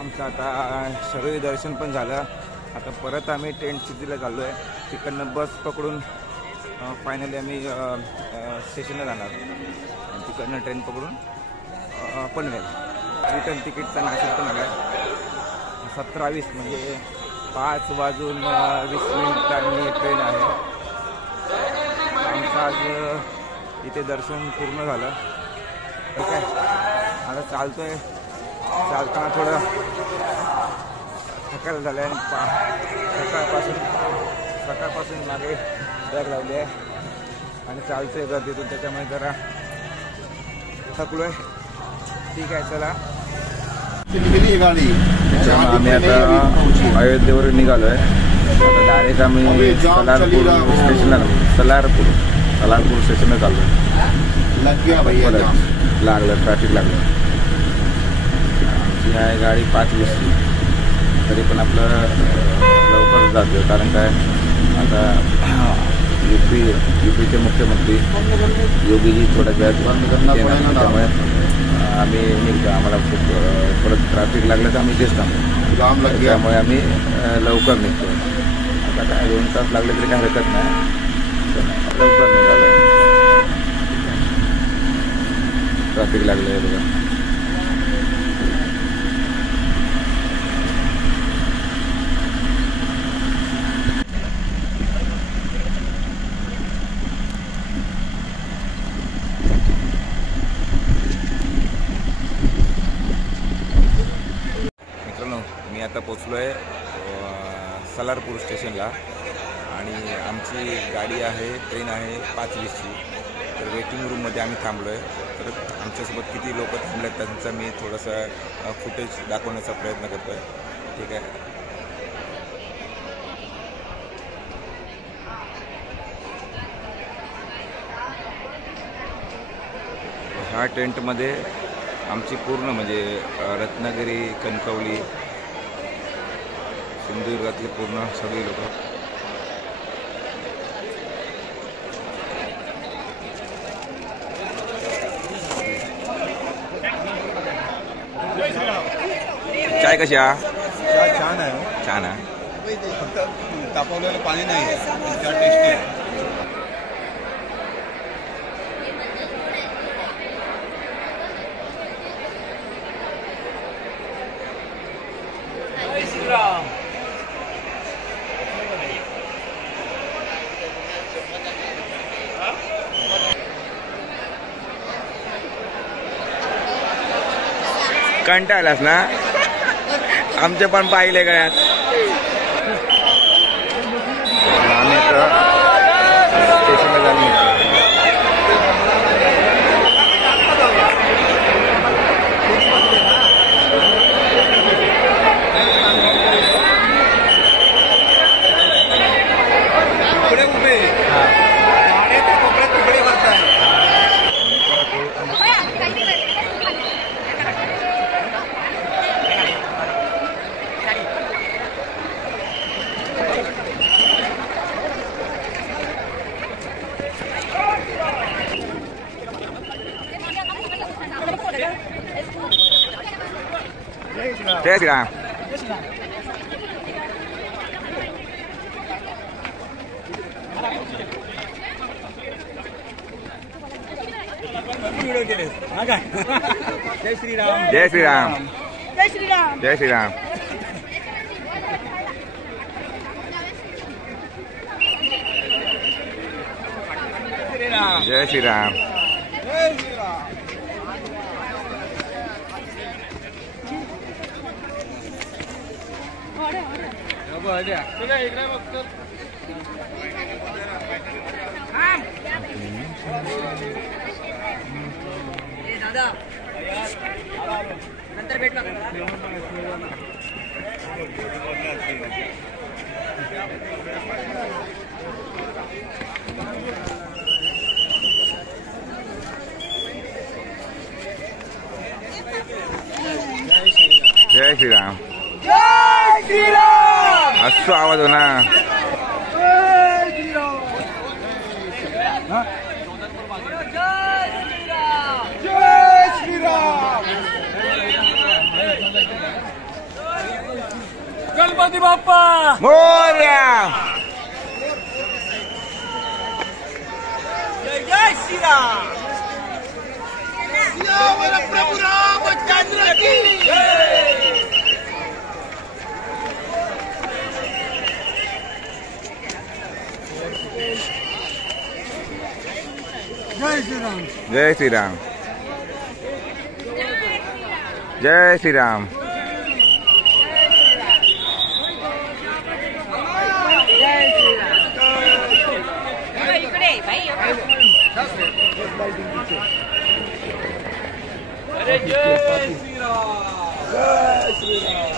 आमचं आता सगळे दर्शन पण झालं. आता परत आम्ही टेंट सिटीला चाललो आहे. तिकडनं बस पकडून फायनली आम्ही स्टेशनला जाणार आणि तिकडनं ट्रेन पकडून पनवेल. रिटर्न तिकीटचा मॅसेज पण आला आहे. 17:20 म्हणजे 5:20 ट्रेन आहे. आमचं आज इथे दर्शन पूर्ण झालं. ठीक आहे, आता चालतोय. चालताना थोडं थकायला झालं आहे. सकाळपासून मागे बॅग लावली आहे आणि चालतोय गर्दीतून, त्याच्यामुळे जरा थकलो आहे. ठीक आहे, चला. आम्ही आता अयोध्येवरून निघालो आहे. आता डायरेक्ट आम्ही सलारपूर स्टेशनला चाललो आहे. लागलं ट्रॅफिक लागलं. आमची आहे गाडी 5:20, तरी पण आपलं लवकर जातो. कारण काय, आता यूपीचे मुख्यमंत्री योगीजी थोड्या वेळात त्यामुळे आम्ही निघतो. आम्हाला परत ट्रॅफिक लागलं तर आम्ही तेच थांबतो. त्यामुळे आम्ही लवकर निघतो. आता काय 2 तास लागले तरी काही हरकत नाही, लवकर निघालो. ट्रॅफिक लागलं आहे बघा. मी आता पोचलो आहे सलारपूर स्टेशनला आणि आमची गाडी आहे, ट्रेन आहे 5:20ची. तर वेटिंग रूममध्ये आम्ही थांबलो आहे. तर आमच्यासोबत किती लोक थांबले आहेत त्यांचा मी थोडंसं फुटेज दाखवण्याचा प्रयत्न करतो आहे. ठीक आहे. ह्या टेंटमध्ये आमची पूर्ण म्हणजे रत्नागिरी, कणकवली, सिंधुदुर्गातले पूर्ण सगळे लोक. चाय कशी आहे? छान आहे. छान आहे. फक्त तापवलेलं पाणी नाही आहे, टेस्टी आहे. कंटाळलास ना? आमचे पण पाहिले गळ्यात. आम्ही आता स्टेशनला जाऊन जय श्रीराम. जय श्रीराम. जय श्रीराम. जय श्रीराम. जय श्रीराम. जय श्रीराम. दादा नंतर भेटला. जय श्रीराम. जय श्रीराम. असं आवाज हो ना. जय श्रीराम. जय श्रीराम. गणपती बाप्पा मोरया. जय जय श्रीराम. प्रभु रामचंद्र की जय श्रीराम. जय श्रीराम. जय श्रीराम. अरे जय श्रीराम. जय श्रीराम.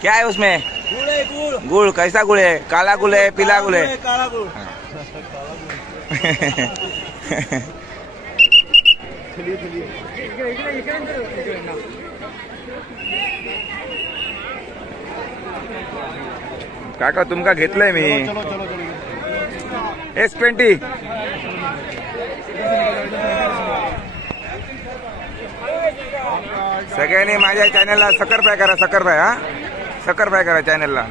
क्या है उसमें? गुड़ है गुड़. गुड़. कैसा गुड़ है? काला गुड़ है, पीला गुड़ है? काला गुड़. काका तुमका घेतलंय मी S20. सगळ्यांनी माझ्या चॅनलला सकर फ्राय करा. सकर फ्राय. हा सकर फ्राय करा चॅनलला.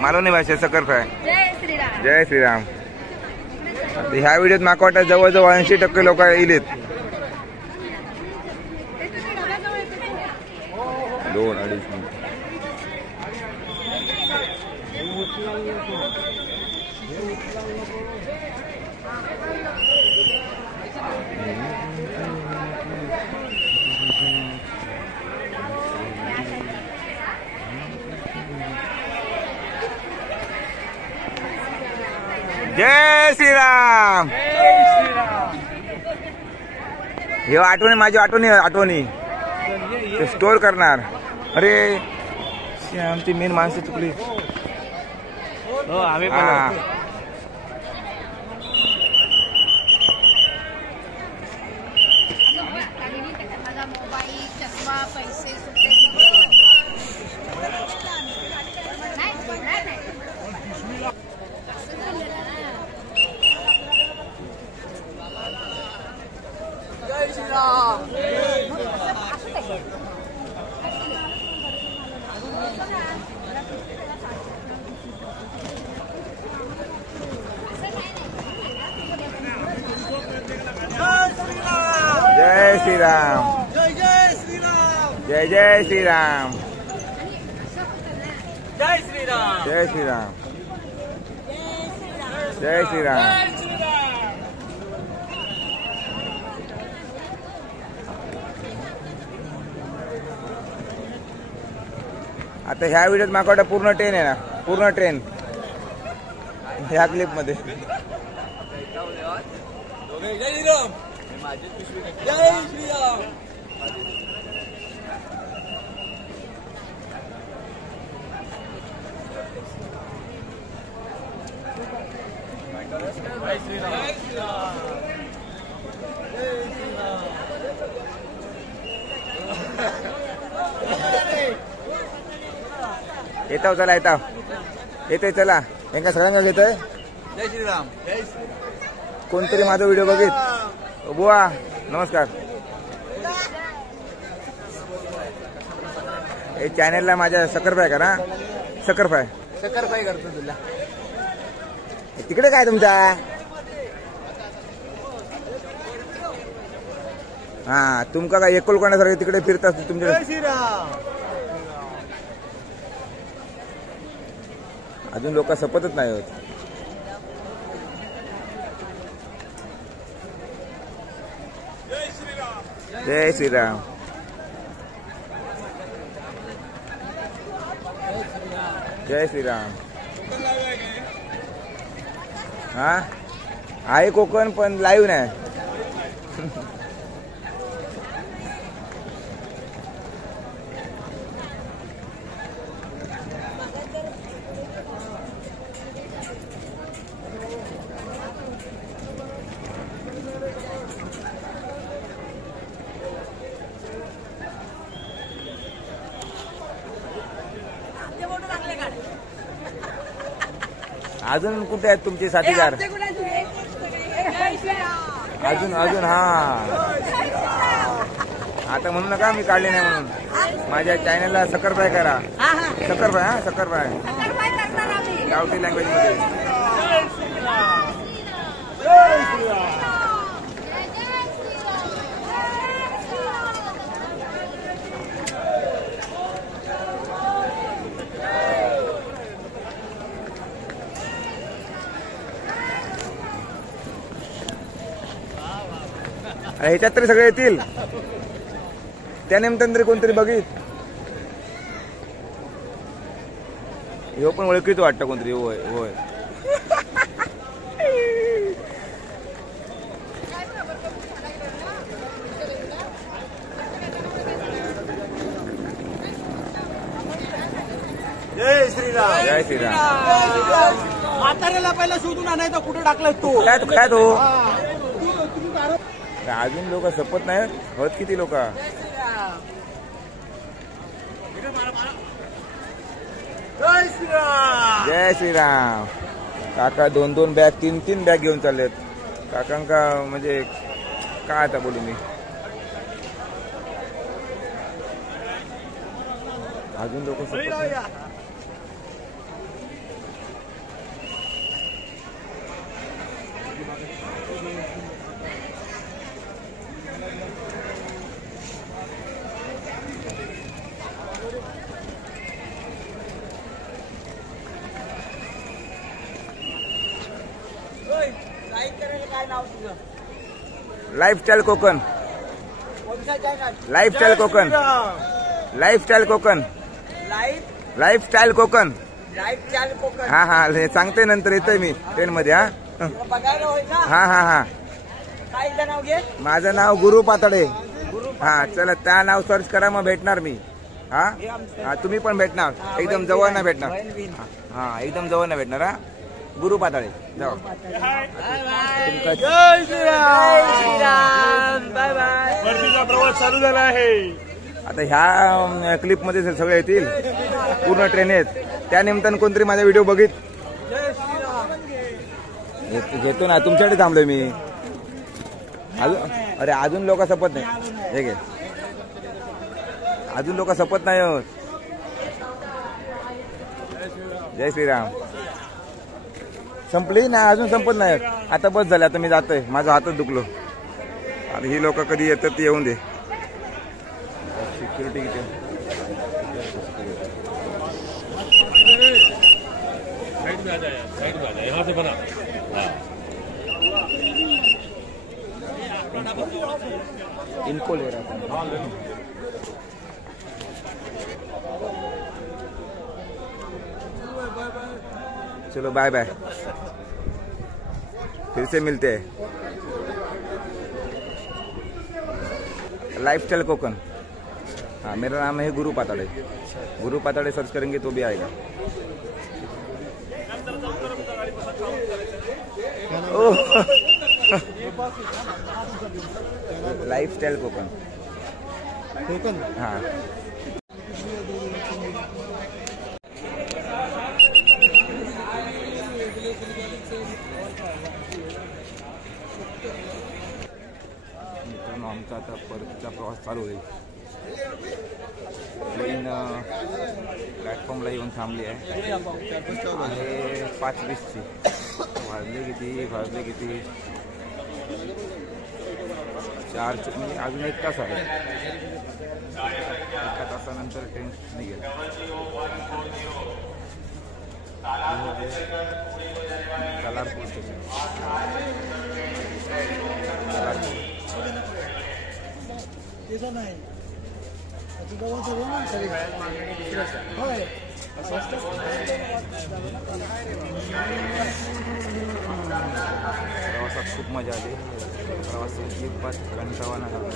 मालवणी भाषेत सकर फ्राय. जय श्रीराम. जय श्रीराम. ह्या व्हिडिओत माका वाटतं जवळजवळ 80% लोक येईलेत. 2-2.5 मिनिट. जय श्रीराम. हे आठवणी माझी आठवणी ते स्टोर करणार. अरे आमची मेन माणसं चुकली. हो आम्ही हा. माझा मोबाईल चष्मा पैसे जय श्रीराम. जय श्रीराम. जय जय श्रीराम. जय जय श्रीराम. जय श्रीराम. जय श्रीराम. जय श्रीराम. आता ह्या व्हिडिओत माका वाटतं पूर्ण ट्रेन आहे ना. पूर्ण ट्रेन ह्या क्लिप मध्ये. जय श्रीराम. जय श्रीराम. येताव. चला येताव. येते चला. यांना सगळ्यांना घेतोय. जय श्रीराम. जय श्रीराम. कोणतरी माझा व्हिडिओ बघित. बुवा नमस्कार. हे चॅनलला माझ्या सकर फ्राय करा. सकर फ्राय. शक्कर फ्राय करतो तुला. तिकडे काय तुमचा? हा तुमका काय एकोलकोण्यासारखे तिकडे फिरत असते तुमच्या. जय श्रीराम. अजून लोक सपतच नाही होत. जय श्रीराम. जय श्रीराम. जय श्रीराम. हा आहे कोकण पण लाईव्ह नाही. अजून कुठे आहेत तुमचे साथीदार? अजून अजून हा आता म्हणू नका मी काढले नाही म्हणून. माझ्या चॅनलला सबस्क्राईब करा. सबस्क्राईब गावठी लँग्वेज मध्ये. ह्याच्यात तरी सगळे येतील. त्या निमित्ताने तरी कोणतरी बघित. ह्यो पण ओळखीत वाटतं कोणतरी. होय होय. जय श्रीराम. जय श्रीराम. म्हाताऱ्याला पहिला शोधून आणायचा कुठे टाकलाय तू? काय तो अजून लोक सपत नाही होत. किती लोक? जय श्रीराम. जय श्रीराम. काका 2-2 बॅग 3-3 बॅग घेऊन चाललेत. काकांका म्हणजे काय आता बोलू मी. अजून लोक सपत नाही. काय नाव तुझं? Lifestyle Konkan. Lifestyle Konkan. Lifestyle Konkan. Lifestyle Konkan. Lifestyle Konkan. हा हा सांगते नंतर येतोय मी ट्रेन मध्ये. हा बघायला होईल ना? हा हा हा. काय नाव घे? माझं नाव गुरु पातळे. हा चला त्या नाव सर्च करा मग भेटणार मी. हा हा तुम्ही पण भेटणार. एकदम जवळ नाही भेटणार. हा एकदम जवळ नाही भेटणार. हा गुरु पाताळे जाऊ. जय श्रीराम. Bye bye. परतीचा प्रवास चालू झाला आहे. आता ह्या क्लिप मध्ये सगळे येतील. पूर्ण ट्रेन आहेत. त्या निमित्तानं कोणतरी माझा व्हिडिओ बघित. घेतो ना. तुमच्याकडे थांबलोय मी. अजून अरे अजून लोक सपत नाही. हे घे. अजून लोक सपत नाही होत. जय श्रीराम. संपली ना? अजून संपत नाही. आता बस झालं. आता मी जातोय. माझा हातच दुखलो. आता ही लोक कधी येतात ते येऊन दे. सिक्युरिटी किती? इनको ले रहा था. चलो बाय बाय. फिर से मिलते हैं. लाइफस्टाइल कोकण. हाँ मेरा नाम है गुरु पाताड़े. गुरु पाताड़े सर्च करेंगे तो भी आएगा. लाइफस्टाइल कोकण. हाँ मित्रांनो आमचा आता परतचा प्रवास चालू होईल. ट्रेन प्लॅटफॉर्मला येऊन थांबली आहे. 5:20ची. वाजले किती 4 म्हणजे अजून 1 तास आहे. 1 तासानंतर ट्रेन निघेल. कलारपूर स्टेशन. प्रवासात खूप मजा आली. प्रवास अजिबात कंटाळा नाही झाला.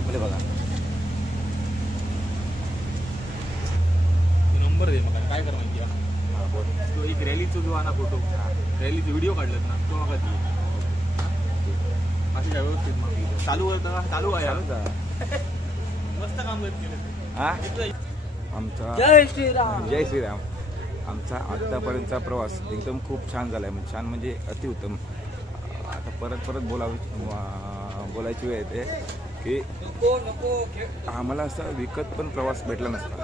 आपले बघा. नंबर दे मला काय कर माहिती आहे तो एक रॅलीचा जो आहे ना फोटो रॅलीचा व्हिडिओ काढलात ना तो बघा ती अशी काय व्यवस्थित मग चालू करता चालू आहे मस्त काम करत गेलं हा आमचा जय श्रीराम. जय श्रीराम. आमचा आत्तापर्यंतचा प्रवास एकदम खूप छान झाला आहे. छान म्हणजे अतिउत्तम. आता परत बोलायची वेळ येते की आम्हाला असा विकत पण प्रवास भेटला नसता.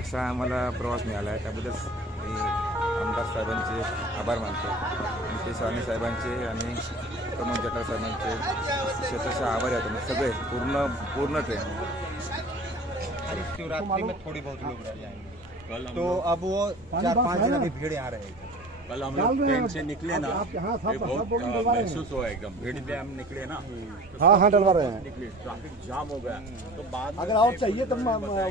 असा आम्हाला प्रवास मिळाला आहे. त्याबद्दल मी आमदार साहेबांचे आभार मानतो आणि ते साने साहेबांचे आणि प्रमोद जटार साहेबांचे शतशः आभारी होते. सगळे पूर्ण ट्रेन. शिवरात्रि में थोड़ी बहुत लोग रह जाएंगे तो अब वो 4-5 दिन अभी भीड़ आ रहे हैं. कल हम लोग ट्रेन से निकले ना बहुत महसूस हुआ एकदम भीड़ में हम निकले ना. हाँ डलवा रहे हैं. निकले ट्रैफिक जाम हो गया तो बाद अगर और चाहिए तो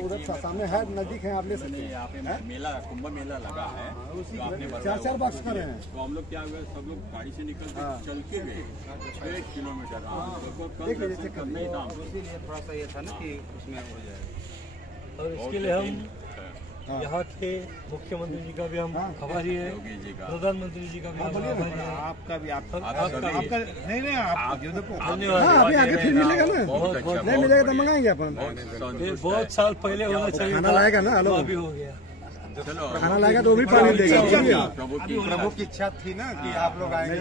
उधर सामने है नजदीक है आप ले सकते हैं. यहाँ पे मेला कुंभ मेला लगा है तो आपने बताया 4 बॉक्स कर रहे हैं. तो हम लोग क्या हुआ सब लोग गाड़ी से निकल के चल के गए 1 किलोमीटर. नहीं था थोड़ा सा ये था ना कि उसमें हो जाए और इसके लिए हम यहाँ के मुख्यमंत्री जी का भी हम आभारी है, प्रधानमंत्री जी का भी हम आभारी है. आपका भी आपका नहीं आप हाँ अभी आगे फिर मिलेगा ना. नहीं मिलेगा तो मंगाएंगे अपन. बहुत साल पहले होना चाहिए. खाना लाएगा ना. तो अभी हो गया. चलो खाना लाएगा तो वो भी पानी देगा. प्रभु की इच्छा थी ना कि आप लोग आएंगे.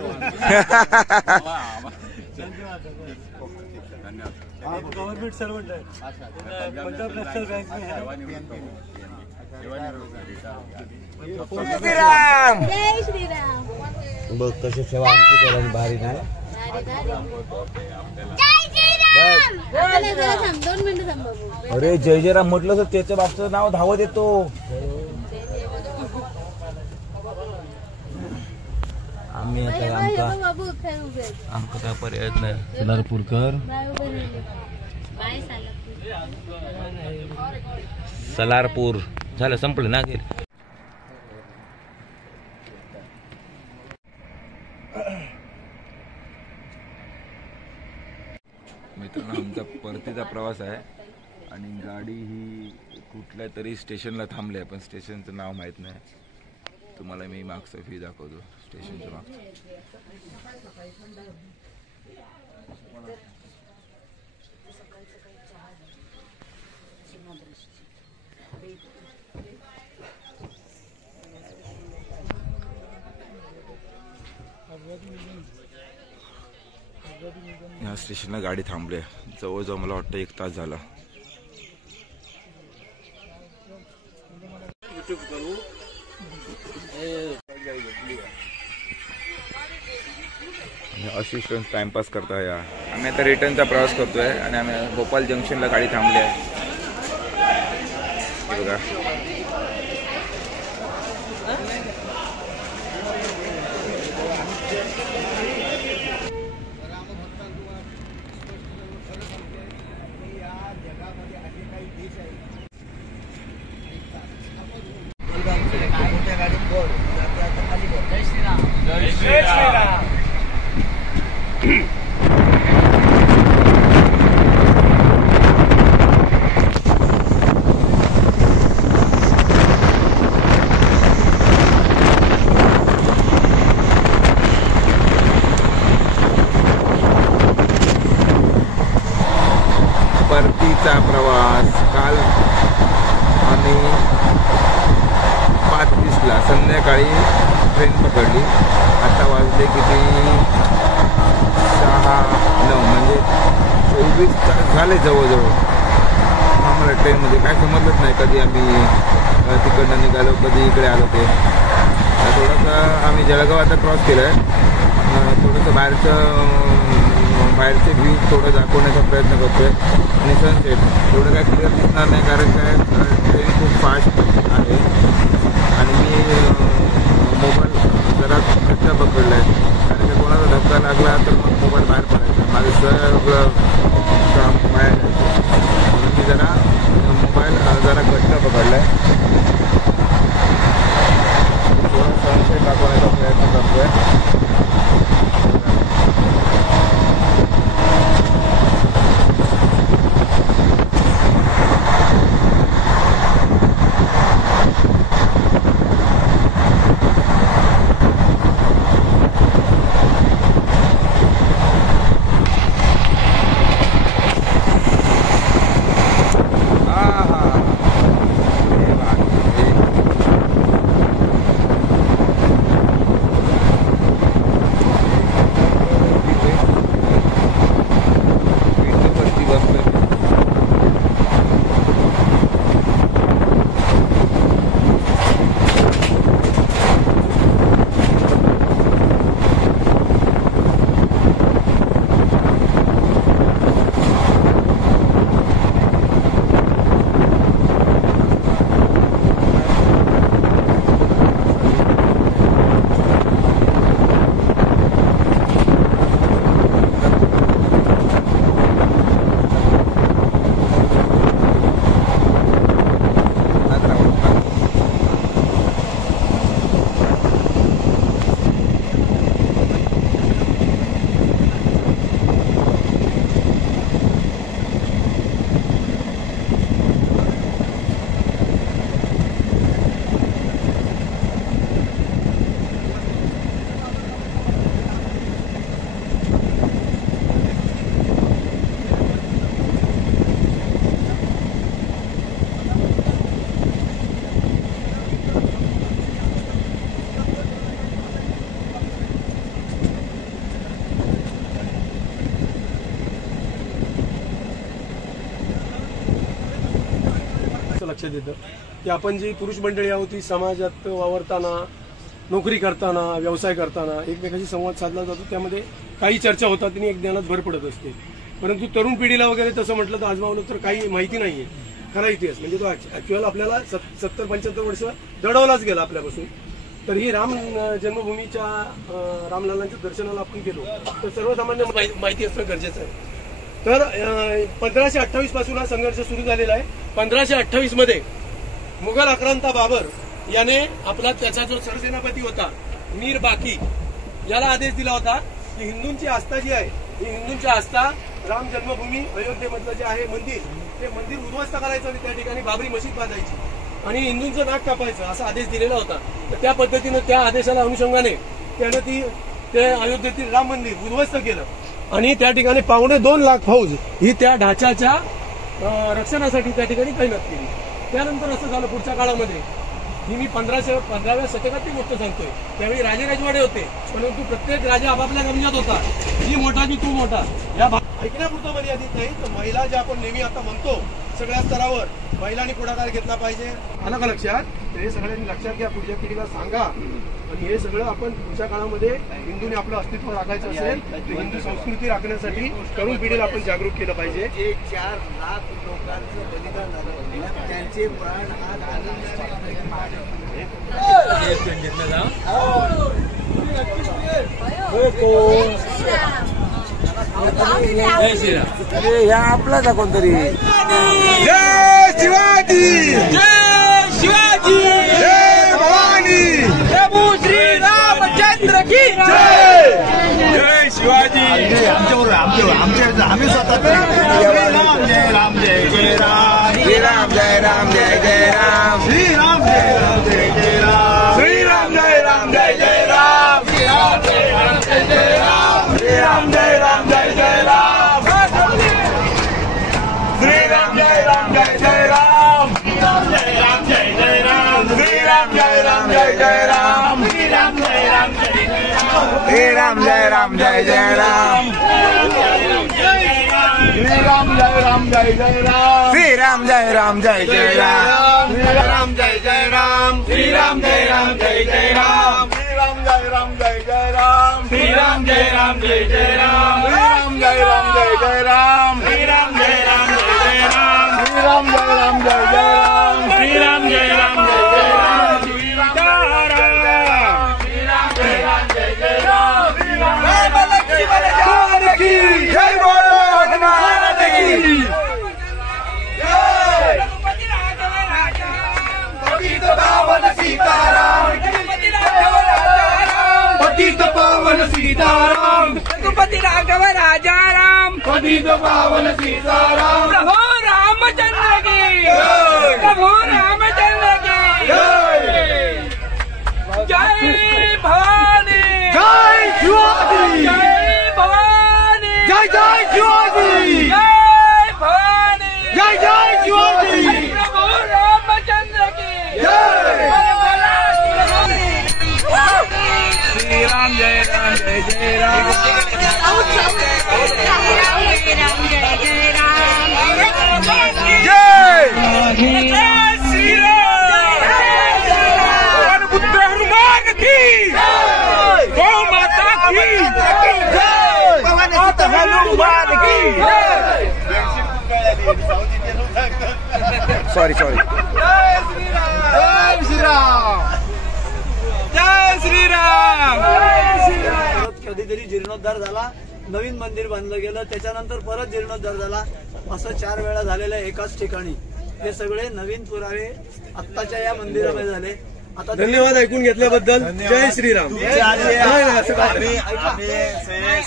आप गवर्नमेंट सर्वेंट है. पंजाब नेशनल बैंक में है. जय श्रीराम. जय श्रीराम. बघ कशी सेवा आमची करायची भारी नाही. जय श्रीराम. आपल्याला जरा थांब 2 मिनिटं थांब बाबू. अरे जय जयराम म्हटलं तर त्याच्या बाबतीचं नाव धावत येतो. आम्ही आता आमका बाबू काय उभे आहेत. आमका काय पर्याय नाही. सलारपूरकर बाय उभे राहिले. बाय सालपूर. सलारपूर झालं संपलं ना. मित्रांनो आमचा परतीचा प्रवास आहे आणि गाडी ही कुठल्या तरी स्टेशनला थांबली आहे पण स्टेशनचं नाव माहीत नाही. तुम्हाला मी मागचं फी दाखवतो स्टेशनचं मागचं. या स्टेशनला गाडी थांबली आहे. जवळजवळ मला वाटतं 1 तास झाला. असिस्टंट टाइमपास करता या. आम्ही आता रिटर्नचा प्रवास करतोय आणि आम्ही भोपाल जंक्शनला गाडी थांबली आहे. बघा जय श्रीराम. जय श्रीराम. परतीचा प्रवास काल आम्ही 5:30ला संध्याकाळी ट्रेन पकडली. आता वाजले किती 6:09 म्हणजे 24 तास झाले जवळजवळ. आम्हाला ट्रेनमध्ये काय समजलंच नाही कधी आम्ही तिकडनं निघालो कधी इकडे आलो ते. थोडंसं आम्ही जळगाव आता क्रॉस केलं आहे. थोडंसं बाहेरचे व्ह्यू थोडं दाखवण्याचा प्रयत्न करतोय आणि सनसेट एवढं काय क्लिअर दिसणार नाही कारण काय ट्रेन खूप फास्ट आहे आणि मी मोबाईल जरा घट्ट पकडला आहे आणि जर कोणाचा धक्का लागला तर मग मोबाईल बाहेर पडायचा. माझं सगळं काम बाहेर म्हणून मी जरा मोबाईल जरा घट्ट पकडला आहे. थोडा सनसेट दाखवण्याचा प्रयत्न करतोय. लक्षात येतं की आपण जी पुरुष मंडळी आहोत ती समाजात वावरताना, नोकरी करताना, व्यवसाय करताना एकमेकांशी संवाद साधला जातो, त्यामध्ये काही चर्चा होतात आणि एक ज्ञानात भर पडत असते. परंतु तरुण पिढीला वगैरे तसं म्हटलं तर आजमावलं तर काही माहिती नाहीये खरा इतिहास. म्हणजे तो ऍक्च्युअल आपल्याला 70-75 वर्ष दडवलाच गेला आपल्यापासून. तर ही राम जन्मभूमीच्या रामलालांच्या दर्शनाला आपण गेलो तर सर्वसामान्य माहिती असणं गरजेचं आहे. तर 1528 पासून हा संघर्ष सुरू झालेला आहे. 1528 मध्ये मुघल आक्रांता बाबर याने आपला त्याचा जो सरसेनापती होता मीर बाकी याला आदेश दिला होता की हिंदूंची आस्था जी आहे ही हिंदूंची आस्था राम जन्मभूमी अयोध्येमधलं जे आहे मंदिर ते मंदिर उद्ध्वस्त करायचं आणि त्या ठिकाणी बाबरी मशीद बांधायची आणि हिंदूंचं नाक कापायचं असा आदेश दिलेला होता. तर त्या पद्धतीनं त्या आदेशाला अनुषंगाने त्यानं ते अयोध्येतील राम मंदिर उद्ध्वस्त केलं आणि त्या ठिकाणी 2.25 लाख फौज ही त्या ढाच्याच्या रक्षणासाठी त्या ठिकाणी तैनात केली. त्यानंतर असं झालं पुढच्या काळामध्ये ही मी 15व्या शतकातली गोष्ट सांगतोय. त्यावेळी राजे राजवाडे होते, परंतु प्रत्येक राजा आपापल्या कब्जात होता. जी मोठा की तू मोठा या ऐकण्यापुरतं मर्यादित नाही. तर महिला ज्या आपण नेहमी आता म्हणतो सगळ्या स्तरावर महिलांनी पुढाकार घेतला पाहिजे. आलं का लक्षात? हे सगळ्यांनी लक्षात घ्या, पुढच्या पिढीला सांगा. आणि हे सगळं आपण पुढच्या काळामध्ये हिंदूने आपलं अस्तित्व राखायचं असेल तर हिंदू संस्कृती राखण्यासाठी तरुण पिढीला आपण जागरूक केलं पाहिजे. जे 4 लाख लोकांचं बलिदान झालं त्यांचे प्राण आज ह्या आपलाच कोणतरी. जय शिवाजी, जय शिवाजी, जय भवानी, प्रभू श्री रामचंद्र की जय. जय शिवाजी. आम्ही स्वतः जय राम जय राम जय जय राम, श्री राम जय राम जय जय राम, श्री राम जय राम जय जय राम, श्री राम जय राम जय जय राम, श्री राम जय राम जय जय राम, श्री राम जय राम जय जय राम, श्री राम जय राम जय जय राम, श्री राम जय राम जय जय राम, श्री राम जय राम जय जय राम, श्री राम जय राम जय जय राम, श्री राम जय राम जय जय राम, श्री राम जय राम जय जय राम, श्री राम जय राम जय जय राम, श्री राम जय जय राम, श्री राम जय राम जय जय राम, श्री राम जय राम जय जय राम, श्री राम जय राम जय जय राम, श्री राम जय राम जय जय राम, श्री राम जय राम जय जय राम, श्री राम जय राम जय जय राम, श्री राम जय राम जय जय राम, श्री राम जय राम जय जय राम, श्री राम की जय बोलो हनुमान की जय. पतित पावन सीताराम, पतित पावन सीताराम, रघुपति राघव राजा राम, पतित पावन सीताराम, प्रभु रामचंद्र की जय. प्रभु रामचंद्र की जय. जय भवानी, जय शिवाजी, जय भवानी, जय जय शिवाजी, जय भवानी, जय जय शिवाजी, प्रभु रामचंद्र की जय. श्री राम जय राम जय जय राम, जय श्री राम, पुत्र हनुमान की गौ माता की हनुमान की सॉरी सॉरी. जय श्रीराम, जय श्रीराम. कधीतरी जीर्णोद्धार झाला, नवीन मंदिर बांधलं गेलं, त्याच्यानंतर परत जीर्णोद्धार झाला, असं 4 वेळा झालेलं आहे एकाच ठिकाणी. हे सगळे नवीन पुरावे आत्ताच्या या मंदिरामध्ये झाले. आता धन्यवाद ऐकून घेतल्याबद्दल. जय श्रीराम.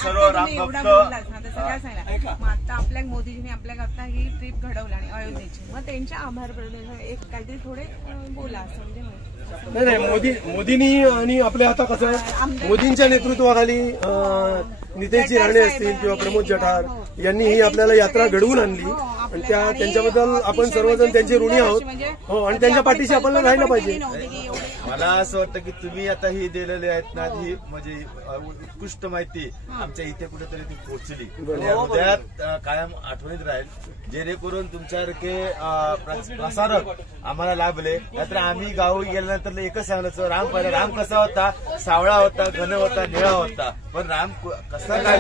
सर्व रामभक्त मग आता आपल्या मोदीजींनी आपल्याकरता ही ट्रिप घडवली आणि अयोध्येची, मग त्यांचे आभार प्रदर्शन एक काहीतरी थोडे बोला असं म्हणजे नाही मोदींनी आणि आपल्या आता कसं आहे मोदींच्या नेतृत्वाखाली नितेशजी राणे असतील किंवा प्रमोद जठार यांनी ही आपल्याला यात्रा घडवून आणली आणि त्यांच्याबद्दल आपण सर्वजण त्यांचे ऋणी आहोत. हो, आणि त्यांच्या पाठीशी आपण राहिलं पाहिजे. मला असं वाटतं की तुम्ही आता ही दिलेली आहेत ना, ही म्हणजे उत्कृष्ट माहिती आमच्या इथे कुठेतरी ती पोहोचली, हृदयात कायम आठवणीत राहील, जेणेकरून तुमच्यासारखे प्रसारक आम्हाला लाभले. नाहीतर आम्ही गावी गेल्यानंतर एकच सांगायचं, राम पाहिलं, राम कसा होता, सावळा होता, घन होता, निळा होता, पण राम कसा काय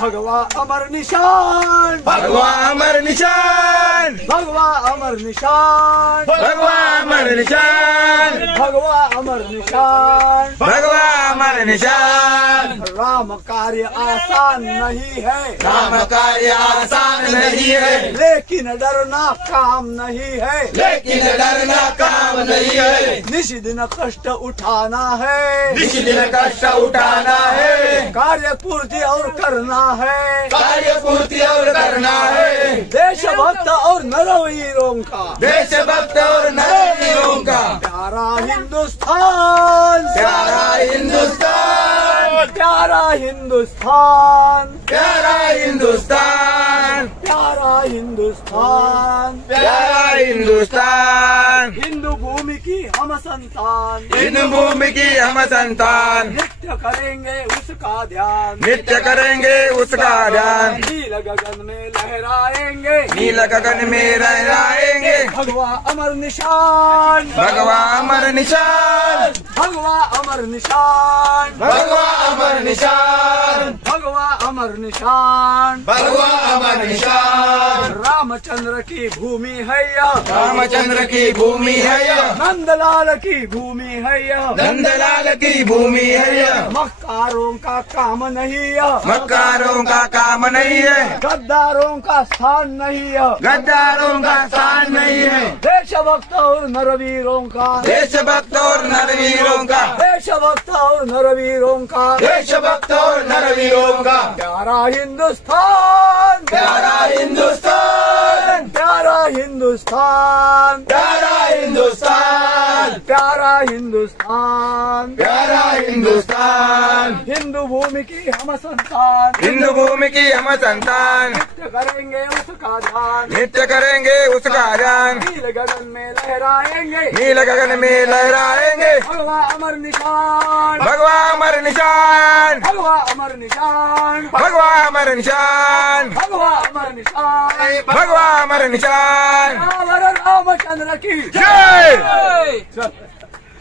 भगवा अमर निशान, भगवा अमर निशान, भगवा अमर निशान, भगवा अमर निशान, भगवा अमर निशान, भगवा अमर निशान. राम कार्य आसान नहीं है, राम कार्य आसान नहीं है, लेकिन डरना काम नहीं है, लेकिन डरना काम नहीं है. निश दिन कष्ट उठाना है, निश दिन कष्ट उठाना है, कार्य पूर्ति और करना है, कार्य पूर्ति और करना है. देशभक्त और नरवीरों का, देशभक्त और नरवीरों का प्यारा हिंदुस्तान, प्यारा हिंदुस्तान, प्यारा हिंदुस्तान, प्यारा हिंदुस्तान, प्यारा हिंदुस्तान, प्यारा हिंदुस्तान. हिंदू भूमि की हम संतान, हिंदू भूमि की हम संतान, नित्य करेंगे उसका ध्यान, नित्य करेंगे उसका ध्यान. नील गगन में लहराएंगे, नील गगन में लहराएंगे, भगवा अमर निशान, भगवा अमर निशान, भगवा अमर निशान, भगवा अमर निशान, भगवा अमर निशान, भगवा अमर निशान. रामचंद्र की भूमि है यह, रामचंद्र की भूमि है यह, नंदलाल की भूमि है यह, नंदलाल की भूमि है यह, मक्कारों का काम नहीं यह, मक्कारों का काम नहीं है, गद्दारों का स्थान नहीं यह, गद्दारों का स्थान नहीं है. देशभक्त और नरवीरों का, देशभक्त और नरवीरों का, देशभक्त और नरवीरों का, देशभक्त और नरवीरों का प्यारा हिंदुस्तान, प्यारा हिंदुस्तान, प्यारा हिंदुस्तान, प्यारा हिंदुस्तान, प्यारा हिंदुस्तान, प्यारा हिंदुस्तान. हिंदू भूमि की हम संतान, हिंदू भूमि की हम संतान, नित्य करेंगे उसका ध्यान, नित्य करेंगे उसका ध्यान. नील गगन में लहराएंगे, नील गगन में लहराएंगे, भगवा अमर निशान, भगवा अमर निशान, भगवा अमर निशान, भगवा अमर निशान, भगवा अमर निशान, भगवा अमर निशान. राम रामचंद्र की जय.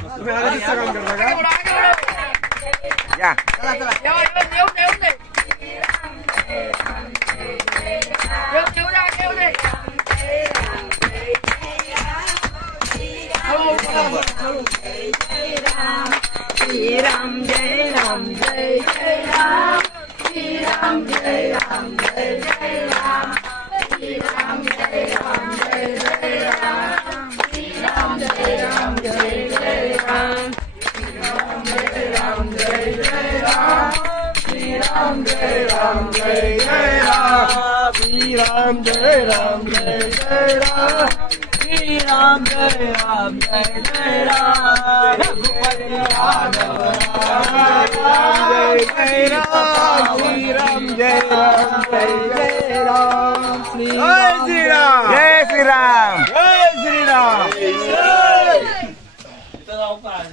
तुम्ही आरक्षीचं काम करता का? या श्री राम जय राम जय जय राम, श्री राम जय राम जय जय राम, श्री राम जय राम जय जय राम, श्री राम जय राम जय जय राम, श्री राम जय राम जय जय राम, श्री राम जय राम जय जय राम, श्री राम जय राम जय जय राम, श्री राम जय राम जय जय राम, रघुपति राघव जय जय राम, श्री राम जय राम जय जय राम, श्री राम जय राम, जय श्री राम, जय श्री राम.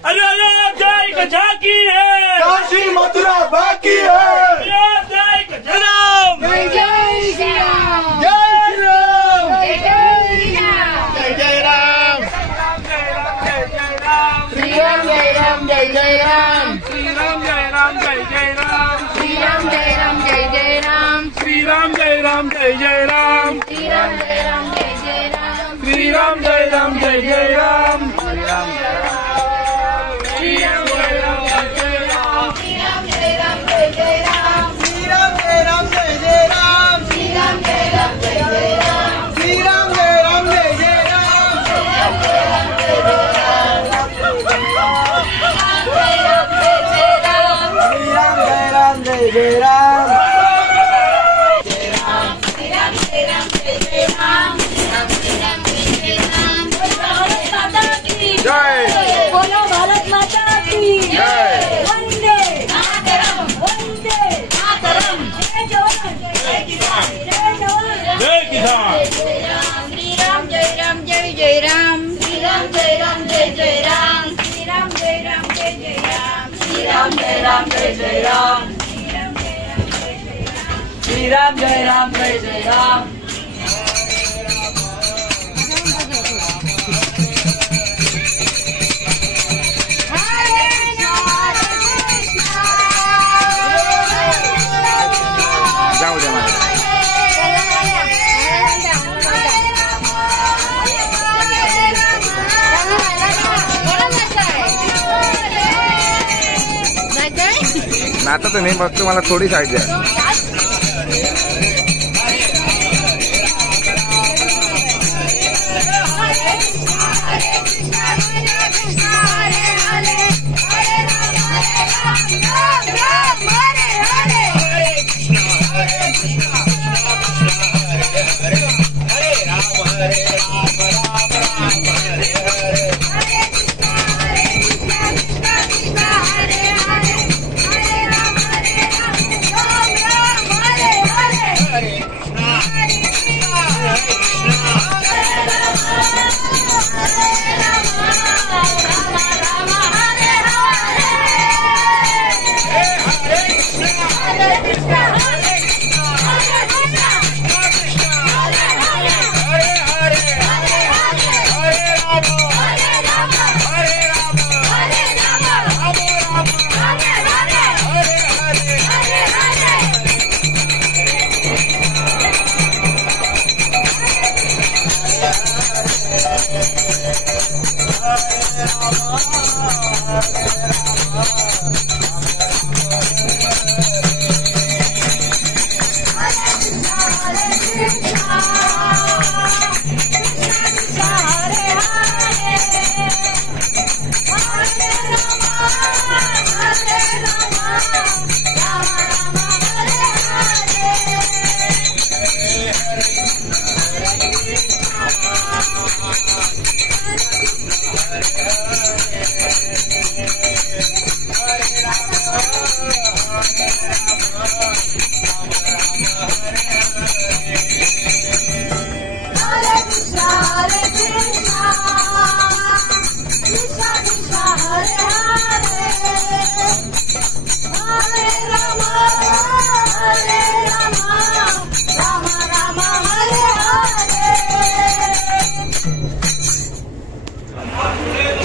अरे अयोध्या का झांकी है, काशी मथुरा बाकी है. अयोध्या का राम, जय जय श्री राम, जय श्री राम, जय जय श्री राम, जय जय राम, श्री राम जय राम जय जय राम, श्री राम जय राम जय जय राम, श्री राम जय राम जय जय राम, श्री राम जय राम जय जय राम, श्री राम जय राम जय जय राम, श्री राम जय राम जय जय राम, श्री राम जय राम श्री राम जय राम जय जय राम, श्री राम जय राम जय जय राम, श्री राम जय राम जय जय राम, श्री राम जय राम जय जय राम, श्री राम जय राम जय जय राम, श्री राम जय राम जय जय राम, श्री राम जय राम जय जय राम, श्री राम जय राम जय जय राम, श्री राम जय राम जय जय राम, भारत माता की जय. राम जय राम जय जय राम श्री राम जय जय राम जाऊ दे मला नाता तर नाही फक्त मला थोडी साईड द्या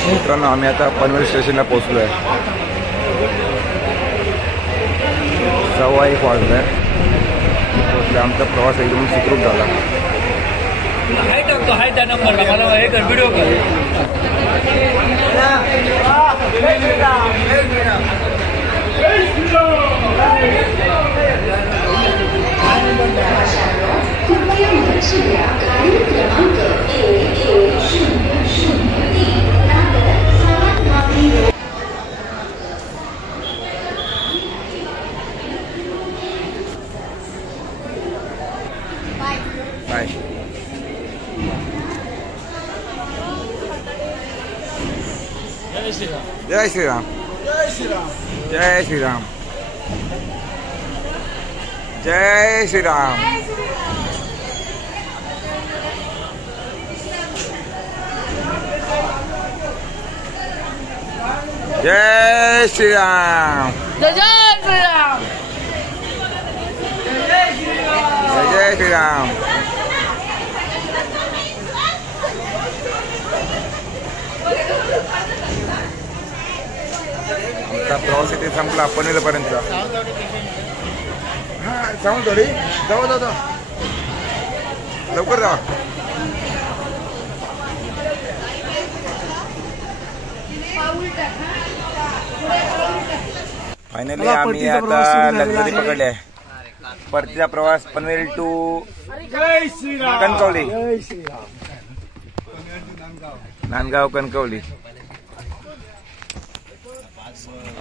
मित्रांनो आम्ही आता पनवेल स्टेशनला पोहोचलो आहे 1:15 वाजले पोहोचले आमचा प्रवास एकदम सुखरूप झाला हाय त्या नंबरला मला हे कर व्हिडिओ कर बाय जय श्रीराम जय श्रीराम जय श्रीराम जय श्रीराम जय श्रीराम जय श्रीराम आमचा प्रवास इथे संपला पनवेलपर्यंत हा सावंतवाडी जाऊ लवकर जा फायनली आम्ही आता लक्झरी पकडले आहे परतीचा प्रवास पनवेल टू कणकवली नांदगाव कणकवली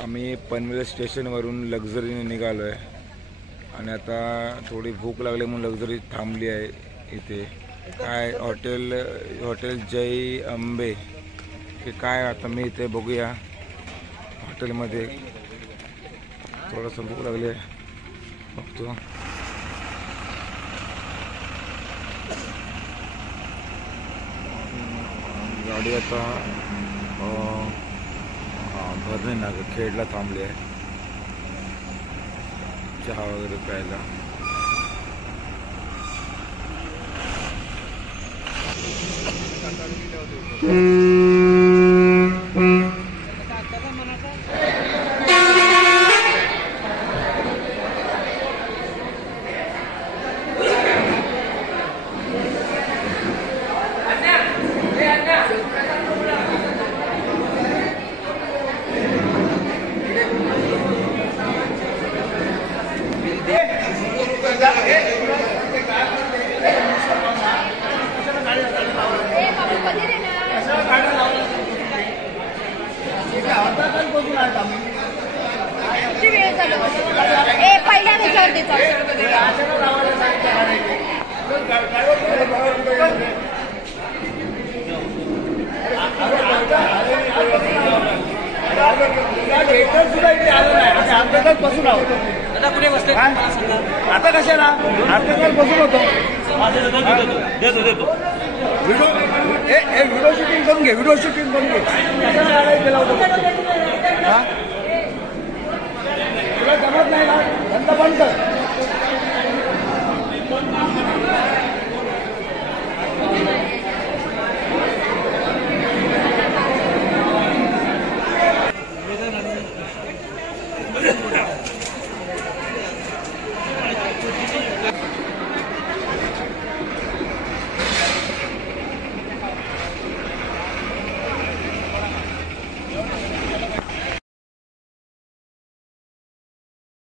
आम्ही पनवेल स्टेशनवरून लक्झरीने निघालो आहे आणि आता थोडी भूक लागली म्हणून लक्झरी थांबली आहे इथे काय हॉटेल जय अंबे हे काय आता मी इथे बघूया हॉटेलमध्ये थोडंसं भूक लागली आहे बघतो गाडी आता भरणे नागखेडला थांबली आहे चहा वगैरे प्यायला. पहिल्या त्याच्यावरती आता कशाला बसून होतो देतो व्हिडिओ शूटिंग करून घे कशाला लढाई केला होता तुला जमत नाही ना धंदा बंद कर.